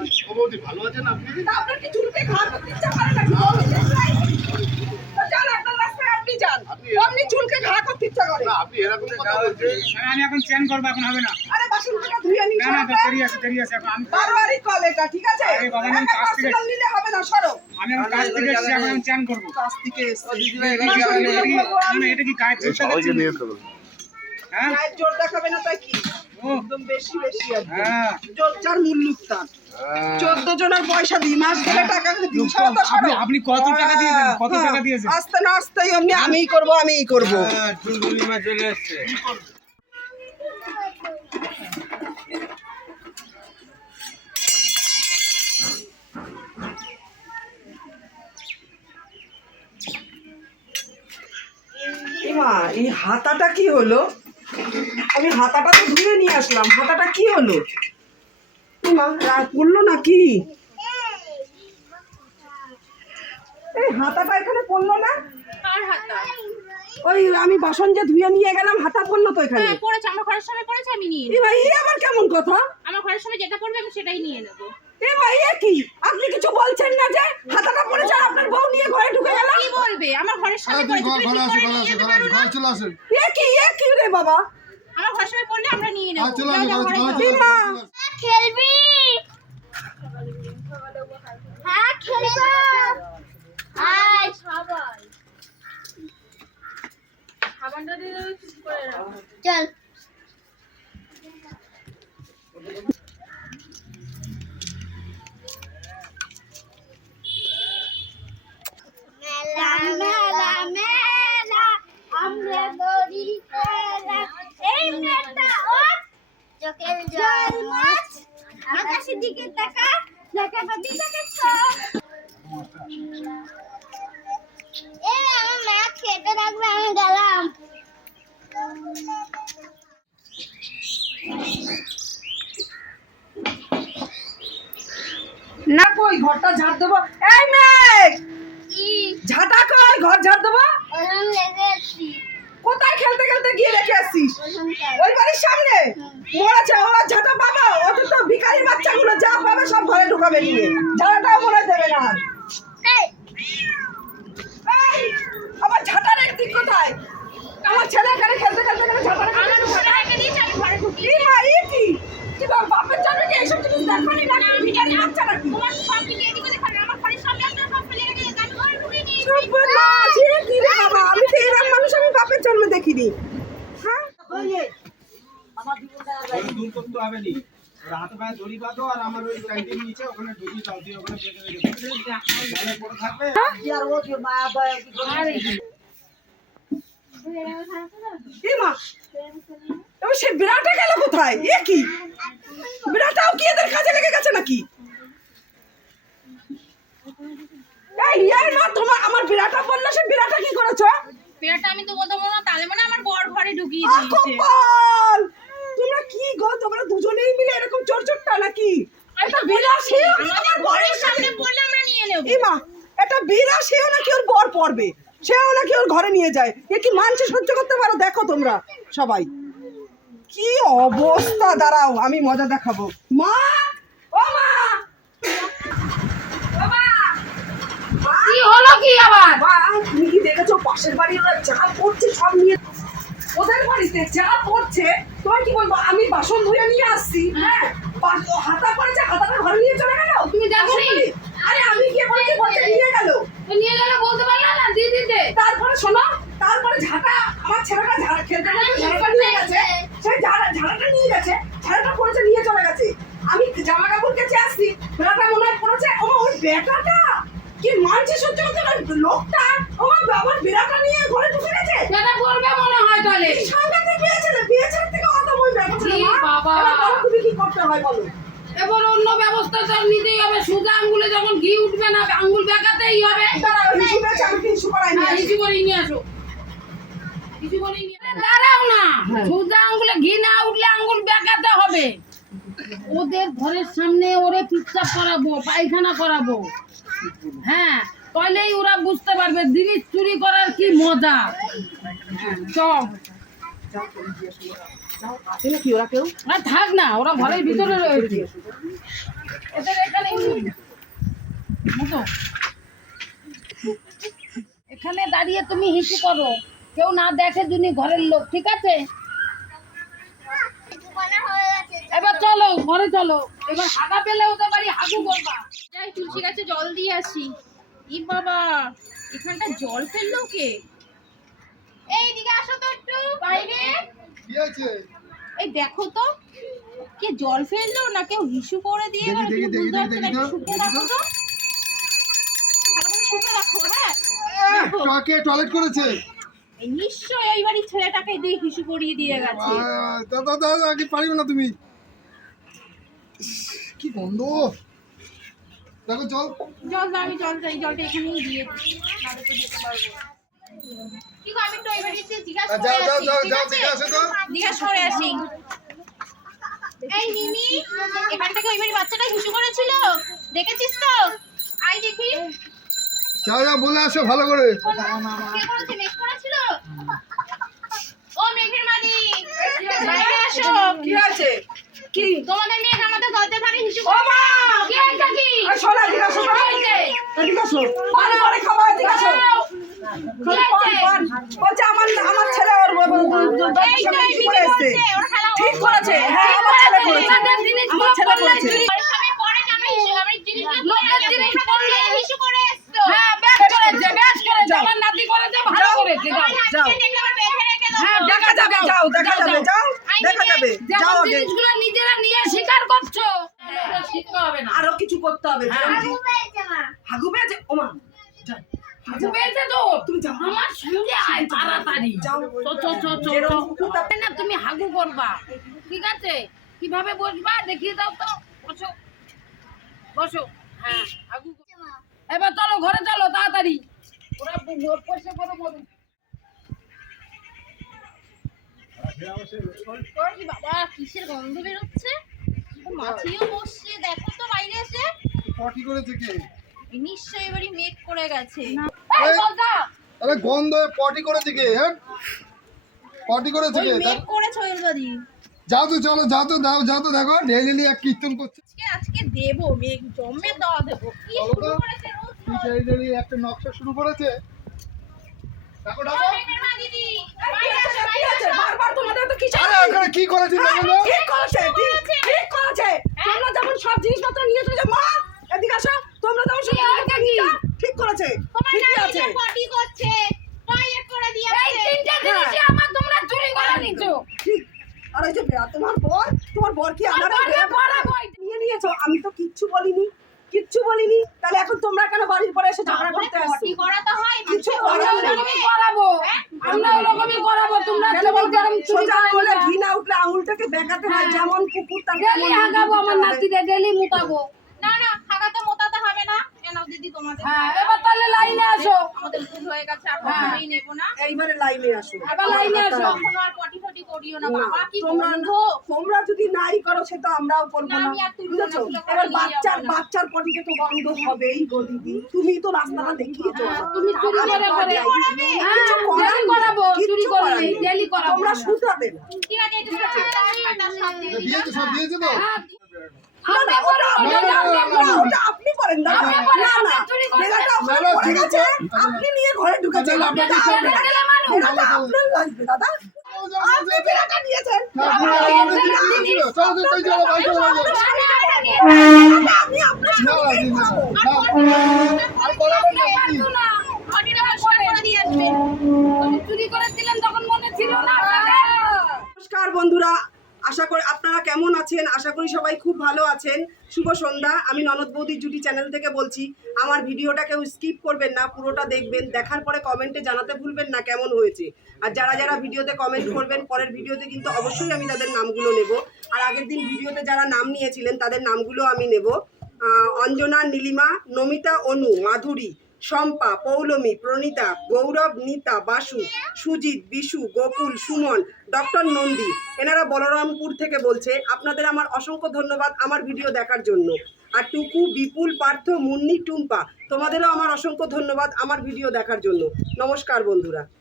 ও ভালো আছেন আপনি আপনার কি চুলকে ঘা করতে ইচ্ছা করে নাকি? তো যান আপনার রাস্তায় আপনি যান। আপনি- আপনি চুলকে ঘা করতে ইচ্ছা করে। না আপনি এরকম কথা বলছেন আমি এখন চেন করব এখন হবে না আরে বাসনগুলো ধুয়ে নিন, না না তো সরো তো। দেরি আছে দেরি আছে এখন আমি বারোয়ারি কল এটা, ঠিক আছে? আরে বাবা, আমি কাজ থেকে- নিলে হবে না, সরো। আমি এখন কাজ থেকে এসেছি এখন আমি চেন করব কাছ থেকে এসছি। এটা কি- গায়ে হ্যাঁ গায়ের জোর দেখাবে না তাই কি? ও একদম বেশি বেশি হ্যাঁ। জোর মুল্লুক তার। চোদ্দ জনের পয়সা দিই মাস গেলে টাকা দিই সরো তো, সরো। আপনি- আপনি কত টাকা দিয়েছেন? কত টাকা দিয়েছেন? আস্তে না আস্তে এমনি আমিই করব আমিই করব। এমা এই হাতাটা কি হলো? আমি হাতাটা তো ধুয়ে নিয়ে আসলাম। হাতাটা কি হলো? মা, রাগ করল নাকি? এই হাতাটা এখানে পড়ল না? ওই আমি বাসন যে ধুয়ে নিয়ে গেলাম হাতা পড়ল তো এখানে। হ্যাঁ পড়েছে আমার ঘরের সামনে পড়েছে আমি নিয়ে নেব ভাই এ আবার কেমন কথা? আমার ঘরের সামনে যেটা পড়বে আমি সেটাই নিয়ে নেব। এ ভাই এ কি? আপনি কিছু বলছেন না যে হাতাটা পড়েছে আপনার বউ নিয়ে ঘরে ঢুকে গেল? কি বলবে? আমার ঘরের সামনে পড়েছে তুমি ঠিক করে নিয়ে যেতে পারো না? এ কি এ কি রে বাবা? আমার ঘরের সামনে পড়লে আমরা নিয়ে নেব। যাও, যাও, ঘরে যাও। এ খেলবি? হ্যাঁ খেলব আয় সবাই চল। চোখের জল মাছ। আকাশের দিকে তাকা দেখা পাবি না কই ঘরটা ঝাড় দেবো? এই কি ঝাঁটা কই? ঘর ঝাড় দেবো? কোথায় খেলতে খেলতে গিয়ে রেখে আসছিস? ওই বাড়ির সামনে? মরেছে ও ঝাঁটা পাবো? অত তো ভিখারি বাচ্চাগুলো যা পাবে সব ঘরে ঢুকাবে নিয়ে ঝাঁটাটাও মনে দেবে না। আমার ঝাঁটার একদিক কোথায়? আমার ছেলে এখানে খেলতে খেলতে এখানে ঝাঁটা রেখে দিয়েছে। আমি ঘরে ঢুকি এই মা, এই কি? বাপের জন্য কি এইসব জিনিস দেখোনি নাকি? ভিখারি বাচ্চা নাকি? তোমার সব দিকে এদিকে আমার ঘরের সামনে আপনার সব ফেলে রেখে দিয়েছে আমি ঘরে ঢুকিয়ে নিয়েছি সর্বনাশ, এ কি রে বাবা? আমি তো এরম মানুষ আমি বাপের জন্মে দেখিনি হ্যাঁ দূর করতে হবে নি ওর পায়ে দড়ি বাঁধো আর আমার ওই নিচে ওখানে ঢুকিয়ে দাও দিয়ে ওখানে বেঁধে রেখে দাও। তাহলে পড়ে থাকবে এ মা, এবার সে বিড়ালটা গেল কোথায়? এ কি? বিড়ালটাও কি এদের কাজে লেগে গেছে নাকি? এই এই মা তোমার আমার বিড়ালটা বলল সে বিড়ালটা কি করেছ? আমি তো বলতে বলব না তাহলে মানে আমার বর ঘরে ঢুকিয়ে দিয়েছে। তোমরা কি গো তোমরা দুজনেই মিলে এরকম চোর চোরটা নাকি এটা বিলাসী? আমাদের ঘরের সামনে পড়লে আমরা নিয়ে নেব। ইমা এটা বিলাসীও নাকি ওর বর পড়বে সেও নাকি ওর ঘরে নিয়ে যায়। এ কি মানছে সহ্য করতে পারো? দেখো তোমরা সবাই। কি অবস্থা? দাঁড়াও আমি মজা দেখাবো। মা! ও মা! কি হলো কি আবার? তুমি কি দেখেছ? পাশের বাড়ি ওরা যা করছে সব নিয়ে ওদের বাড়িতে যা করছে তোমার কি বলব? আমি বাসন ধুয়ে নিয়ে আসছি হ্যাঁ? হাতা করেছে হাতাটা ঘরে নিয়ে চলে গেল তুমি দেখোনি? আরে আমি গিয়ে বলছি বলছে নিয়ে গেল নিয়ে গেলে বলতে পারলে না দিয়ে দিতে তারপরে শোনো তারপরে ঝাঁটা আমার ছেলেটা ঝাড়া খেলতে খেলতে ঝাড়াটা নিয়ে গেছে সেই ঝাড়া ঝাড়াটা নিয়ে গেছে ঝাড়াটা পড়েছে নিয়ে চলে গেছে আমি জামা কাপড় কেচে আসছি বেড়াটা মনে হয় পড়েছে ও ওই বেটাটা কি মানছে সহ্য করতে পারে লোকটা আমার বাবার বিড়াটা নিয়ে ঘরে ঢুকে গেছে? বলবে মনে হয় তাহলে। সাংঘাতিক বিয়ে ছেলে বিয়ে ছেলে থেকে অত বই ব্যাপার ছিল মা। বাবা। এবার তুমি কি করতে হয় বলো। এবার অন্য ব্যবস্থা তো নিতেই হবে। সুজা আঙ্গুলে যখন ঘি উঠবে না আঙ্গুল বেঁকাতেই হবে। হ্যাঁ, আসি। ইসি করে নিয়ে আসো। দাঁড়াও না। হ্যাঁ। সুজা আঙ্গুলে ঘি না উঠলে আঙ্গুল বেঁকাতে হবে। ওদের ঘরের সামনে ওরে পিচ্ছাপ করাবো পায়খানা করাবো। হ্যাঁ তাহলেই ওরা বুঝতে পারবে জিনিস চুরি করার কি মজা। চল। না থাক না, ওরা ঘরের ভিতরে রয়েছে। এখানে দাঁড়িয়ে তুমি হিসু করো কেউ না দেখে তুমি ঘরের লোক, ঠিক আছে? এবার চলো, ঘরে চলো। এবার হাগা পেলে ওদের বাড়ি হাগু করবা। যাই, তুলসী গাছে জল দিয়ে আসি। ই বাবা এখানটা জল ফেলল কে? এই দিকে আসো তো একটু বাইরে। কি আছে? এই দেখো তো কে জল ফেলল না কেউ হিসু করে দিয়ে গেল দেখি, দেখি, দেখি, তো, ভালো করে শুকে রাখো হ্যাঁ টয়লেট করেছে? এই নিশ্চয়ই ওই বাড়ির ছেলেটাকে দিয়ে হিসু করিয়ে দিয়ে গেছে। দাদা দাদা পারিও না তুমি। কি গন্ধ। দেখো চল জল দাও আমি জল চাই জলটা এখানেই দিয়ে দিই। নাহলে তো যেতে পারব কি আমি একটু ওই বাড়িতে জিজ্ঞাসা করে যাও যাও যাও যাও আছে? তো জিজ্ঞাসা করে আসি। এই মিমি এখান থেকে ওই বাড়ি বাচ্চাটা হিসু করেছিল। দেখেছিস তো? আই দেখি। যাও যাও বলে আসো ভালো করে। কে করেছে মেঘ করেছিল? ও মেঘের মালি বাইরে আসো। কি আছে? কি? তোমাদের মেয়ে আমাদের দরজা পারে হিসু ও মা! কি হয়েছে কি? আর সোনা এদিকে আসো মা। এদিকে আসো। পান করে খাব এদিকে আসো। কি হয়েছে? পান, পান। বলছে আমার আমার ছেলে ওর ঠিক করেছে। হ্যাঁ আমার ছেলে করেছে। আমার ছেলে করলে করেছে চুরি ওর সঙ্গে পরে না আমি হিসু আমি জিনিসগুলো লোকের জিনিস করলে হিসু করে এসছো হ্যাঁ বেশ করেছে বেশ করেছে আমার নাতি করেছে ভালো করেছে যাও যাও হ্যাঁ দেখা যাবে যাও দেখা যাবে যাও দেখা যাবে যাও যেমন আগে জিনিসগুলো নিজেরা নিয়ে স্বীকার করছ শিখতে হবে না আরও কিছু করতে হবে যেরকম কি- হয়েছে মা হাগু পেয়েছে ও মা হাগু পেয়েছে তো তুমি যাও। আমার সঙ্গে আয় তাড়াতাড়ি। যাও। চো চো চো চো যেরকম চো। কুকুরটা- না তুমি হাগু করবা। ঠিক আছে? কীভাবে বসবা? দেখিয়ে দাও তো। বসো। বসো। হ্যাঁ হাগু এবার চলো ঘরে চলো তাড়াতাড়ি। ওরা মরুক। বাবা কিসের গন্ধ বেরোচ্ছে? মাছিও বসছে দেখো তো বাইরে এসে। পটি করেছে কে? নিশ্চয়ই এবারই মেঘ করে গেছে। আরে গন্ধ পটি করেছে কে হ্যাঁ? পটি করেছে ওই কে? মেঘ করেছে ওই বাড়ি। যাও তো চলো যাও তো দাও যাও তো দেখো ডেইলি এক কীর্তন করছে। আজকে আজকে দেবো মেঘ জমে দেওয়া দেবো। কি শুরু করেছে রোজ কি ডেইলি একটা নকশা শুরু করেছে? দেখো দেখো। কি কি। বারবার তোমাদের তো কিছু আরে ওখানে কি করেছে দেখো করেছে ঠিক ঠিক করেছে তোমরা যেমন সব জিনিসপত্র নিয়ে চলে যাও মা এদিকে আসো তোমরা যেমন সব জিনিসপত্র নিয়ে যাও, ঠিক করেছে তোমার ঠিকই নানি আছে যে পটি করছে টয়লেট করে এই দিয়েছে তিনটে জিনিসই আমার তোমরা চুরি করে নিচ্ছো ঠিক আর ওই যে বেয়া, তোমার বর তোমার বর কি আমার বর বেয়া- পড়াবো এটা। নিয়ে নিয়েছো আমি তো কিচ্ছু বলিনি কিচ্ছু বলিনি তাহলে এখন তোমরা কেন বাড়ির পরে এসে ঝগড়া করতে আসছো? করা তো হয় কিছু। করাবো আমরা ওরকমই করাবো তোমরা কেন? করে চুরি সোজা করে আঙুলে ঘি না উঠলে আঙুলটাকে বেঁকাতে হয় হ্যাঁ। যেমন কুকুর তার ডেলি হাগাবো আমার। নাতিরে ডেলি মুতাবো। না না খাগাতে মোতাতে হবে না। কেন দিদি তোমাদের। হ্যাঁ এবার তাহলে লাইনে আসো। আমাদের ভুল হয়ে গেছে আর হ্যাঁ। কখনোই নেব না। এইবারে লাইনে আসো। এবার লাইনে আসো। কখনো আর পটি করিও না বাবা কি তোমরা গন্ধ তোমরা যদি নাই করো সে তো আমরাও করব না, বুঝেছ এবার বাচ্চার বাচ্চার পটিতে তো বন্ধ হবেই গো দিদি তুমি তো রাস্তাটা দেখিয়েছো হ্যাঁ, তুমি চুরি করে করে হ্যাঁ কিছু করাবো চুরি করে ডেলি করাবো তোমরা না ঠিক আছে এটা সব দিয়ে দিও। সব হ্যাঁ, ওটা আপনি- করেন না না না আপনি নিয়ে ঘরে ঢুকেছেন আপনার লাগবে দাদা আপনি বেলাটা নিয়েছেন না, পুরো আমাদের দিকে দিয়েছিল। চলো তো, তাই চলো, বাড়ি চলো, বাড়ি চলো। দাদা, আমি আপনার না, সাথে না, না, খাব। না, আর করাবেন না, কি? পটিটা পরিষ্কার করে দিয়ে আসবে তুমি চুরি করে দিলেন তখন মনে ছিল না আপনাদের? নমস্কার বন্ধুরা আশা করি আপনারা কেমন আছেন আশা করি সবাই খুব ভালো আছেন শুভ সন্ধ্যা, আমি ননদ বৌদি জুটি চ্যানেল থেকে বলছি, আমার ভিডিওটা কেউ স্কিপ করবেন না, পুরোটা দেখবেন, দেখার পরে কমেন্টে জানাতে ভুলবেন না কেমন হয়েছে। আর যারা যারা ভিডিওতে কমেন্ট করবেন, পরের ভিডিওতে কিন্তু অবশ্যই আমি তাদের নামগুলো নেব। আর আগের দিন ভিডিওতে যারা নাম নিয়েছিলেন, তাদের নামগুলো আমি নেব। অঞ্জনা, নীলিমা, নমিতা, অনু, মাধুরী। শম্পা, পৌলমী, প্রণীতা, গৌরব, নীতা, বাসু, সুজিত, বিশু, গোকুল, সুমন, ডক্টর নন্দী। এনারা বলরামপুর থেকে বলছে, আপনাদের আমার অসংখ্য ধন্যবাদ আমার ভিডিও দেখার জন্য। আর টুকু, বিপুল, পার্থ, মুন্নি, টুম্পা, তোমাদেরও আমার অসংখ্য ধন্যবাদ আমার ভিডিও দেখার জন্য। নমস্কার, বন্ধুরা।